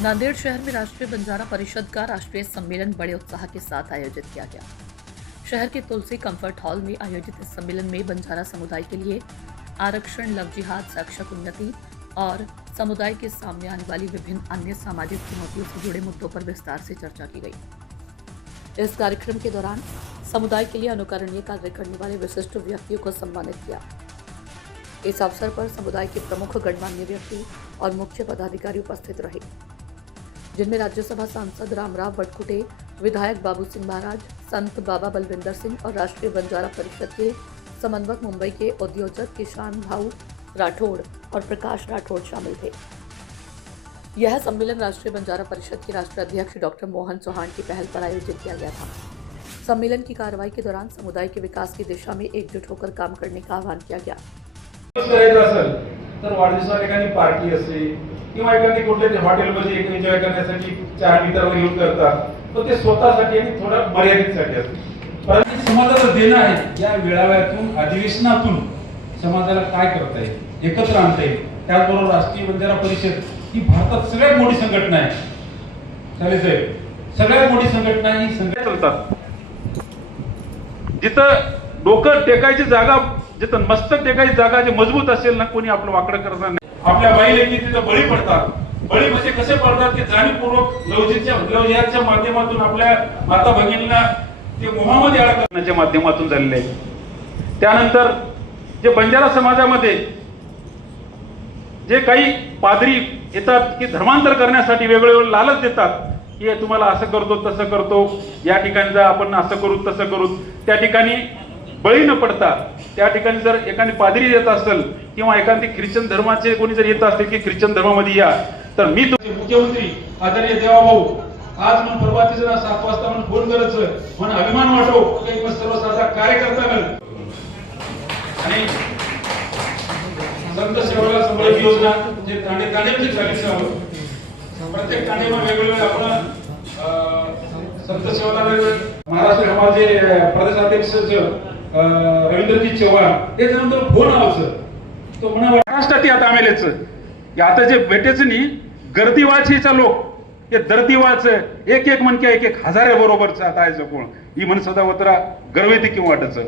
नांदेड़ शहर में राष्ट्रीय बंजारा परिषद का राष्ट्रीय सम्मेलन बड़े उत्साह के साथ आयोजित किया गया। शहर के तुलसी कंफर्ट हॉल में आयोजित इस सम्मेलन में बंजारा समुदाय के लिए आरक्षण, लव जिहाद, शैक्षिक उन्नति और समुदाय के सामने आने वाली विभिन्न अन्य सामाजिक चुनौतियों से जुड़े मुद्दों पर विस्तार से चर्चा की गई। इस कार्यक्रम के दौरान समुदाय के लिए अनुकरणीय कार्य करने वाले विशिष्ट व्यक्तियों को सम्मानित किया। इस अवसर पर समुदाय के प्रमुख गणमान्य व्यक्ति और मुख्य पदाधिकारी उपस्थित रहे, जिनमें राज्यसभा सांसद रामराव वटकुटे, विधायक बाबू सिंह महाराज, संत बाबा बलविंदर सिंह और राष्ट्रीय बंजारा परिषद के समन्वयक मुंबई के उद्योजक किसान भाऊ राठौड़ और प्रकाश राठौड़ शामिल थे। यह सम्मेलन राष्ट्रीय बंजारा परिषद के राष्ट्रीय अध्यक्ष डॉक्टर मोहन चौहान की पहल पर आयोजित किया गया था। सम्मेलन की कार्रवाई के दौरान समुदाय के विकास की दिशा में एकजुट होकर काम करने का आह्वान किया गया। तर वाढदिवसाला एखादी पार्टी असते किंवा एखादी कुठल्या हॉटेलमध्ये एक एन्जॉय करण्यासाठी 4 मित्रांना घेऊन करतात, पण ते स्वतःसाठी आणि थोडा मर्यादितसाठी असते। परंतु समाजाला देणं आहे, या मेळाव्यातून अधिवेशनातून समाजाला काय करता येईल, एकत्र आणता येईल। त्याचबरोबर राष्ट्रीय बंजारा परिषद ही भारतात सगळ्यात मोठी संघटना आहे। चालेल साहेब, सगळ्यात मोठी संघटना ही संघटना चालतात जिथं डोकं टेकायची जागा, जिथं मस्तक टेकायची जागा जे मजबूत असेल ना, कोणी आपलं वाकडं करणार नाही। आपल्या बाईलेकी तिथं बळी पडतात। बळी म्हणजे कसे पडतात की जाणीवपूर्वक लवजिहादच्या माध्यमातून आपल्या माता भगिनींना ते मोहामध्ये अडकवण्याच्या माध्यमातून झालेले आहे। त्यानंतर जे बंजारा समाजामध्ये जे काही पादरी येतात की धर्मांतर करण्यासाठी वेगवेगळे लालच देतात की तुम्हाला असं करतो तसं करतो, या ठिकाणी जर आपण असं करू तसं करू, त्या ठिकाणी बळी न पडता त्या ठिकाणी जर एखादी पादरी येत असेल किंवा एखादी ख्रिश्चन धर्माचे कोणी जर येत असतील की ख्रिश्चन धर्मामध्ये या, तर मी तुमचे मुख्यमंत्री आदरणीय देवाभाऊ आज म्हणून प्रभाती जरा 7 वाजता म्हणून फोन करायचं म्हणून अभिमान वाटो काही सर्वसाधारण कार्यकर्ता आणि संत सेवाला समृद्धी योजना जे तांडेमध्ये चालू आहे, प्रत्येक तांडेमध्ये वेगवेगळे आपण संत सेवाला महाराष्ट्र समाजचे प्रदेशाध्यक्ष रवींद्रजी चव्हाण त्याच्यानंतर फोन आला तो म्हणा महाराष्ट्रात आता आमेलेच आता जे भेटेच नाही गर्दी वाचीचा लोक हे दर्दी वाच एक मन क्या एक हजार बरोबरच आता आहे कोण ही म्हण सदा वतरा गर्वेती किंवा वाटच